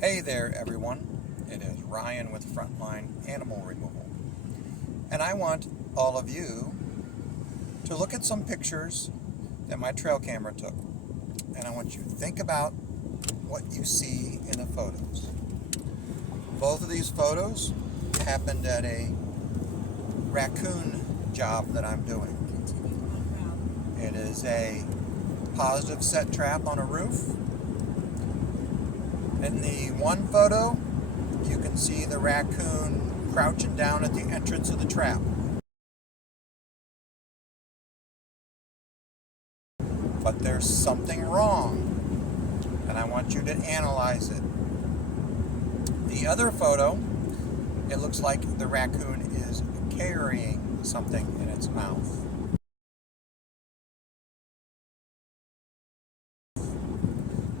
Hey there, everyone. It is Ryan with Frontline Animal Removal. And I want all of you to look at some pictures that my trail camera took. And I want you to think about what you see in the photos. Both of these photos happened at a raccoon job that I'm doing. It is a positive set trap on a roof. In the one photo, you can see the raccoon crouching down at the entrance of the trap. But there's something wrong, and I want you to analyze it. The other photo, it looks like the raccoon is carrying something in its mouth.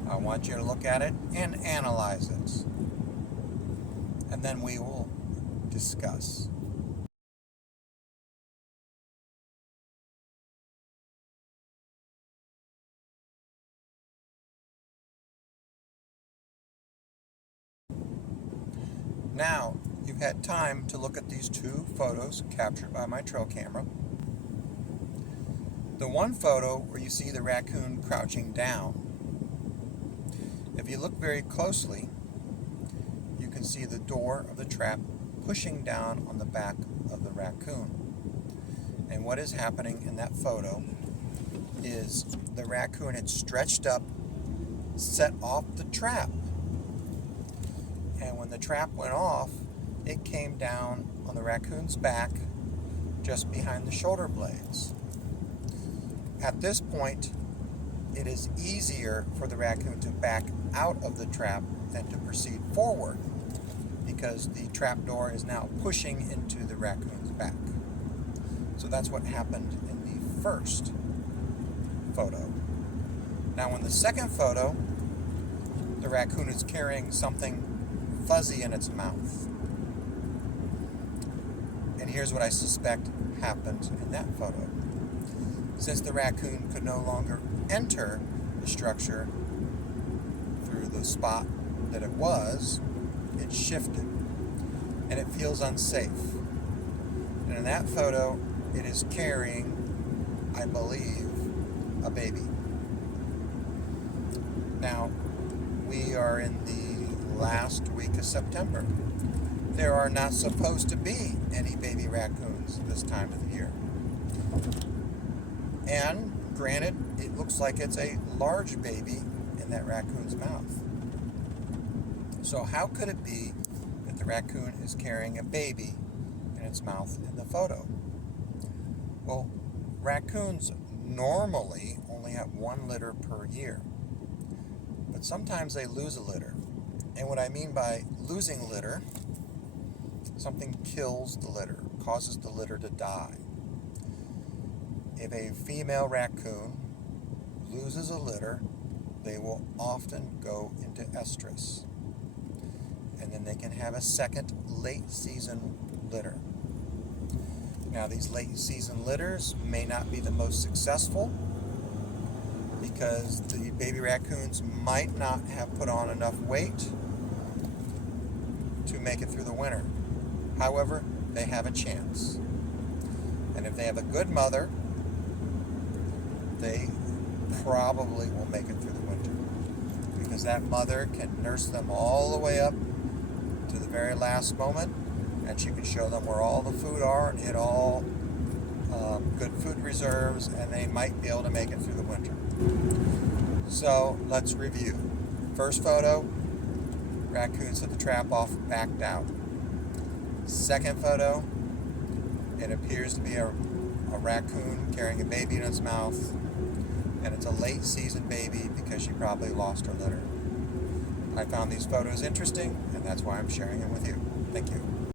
I want you to look at it and analyze it. And then we will discuss. Now, you've had time to look at these two photos captured by my trail camera. The one photo where you see the raccoon crouching down, if you look very closely, you can see the door of the trap pushing down on the back of the raccoon. And what is happening in that photo is the raccoon had stretched up, set off the trap. And when the trap went off, it came down on the raccoon's back just behind the shoulder blades. At this point, it is easier for the raccoon to back out of the trap than to proceed forward because the trap door is now pushing into the raccoon's back. So that's what happened in the first photo. Now in the second photo, the raccoon is carrying something fuzzy in its mouth. And here's what I suspect happened in that photo. Since the raccoon could no longer enter the structure through the spot that it was, it shifted. And it feels unsafe. And in that photo, it is carrying, I believe, a baby. Now, we are in the last week of September. There are not supposed to be any baby raccoons this time of the year. And granted, it looks like it's a large baby in that raccoon's mouth. So how could it be that the raccoon is carrying a baby in its mouth in the photo? Well, raccoons normally only have one litter per year. But sometimes they lose a litter. And what I mean by losing litter, something kills the litter, causes the litter to die. If a female raccoon loses a litter, they will often go into estrus. And then they can have a second late season litter. Now these late season litters may not be the most successful because the baby raccoons might not have put on enough weight to make it through the winter. However, they have a chance. And if they have a good mother, they probably will make it through the winter because that mother can nurse them all the way up to the very last moment, and she can show them where all the food are and hit all good food reserves, and they might be able to make it through the winter. So let's review. First photo, raccoon set the trap off, backed out. Second photo, it appears to be a raccoon carrying a baby in its mouth, and it's a late season baby because she probably lost her litter. I found these photos interesting, and that's why I'm sharing them with you. Thank you.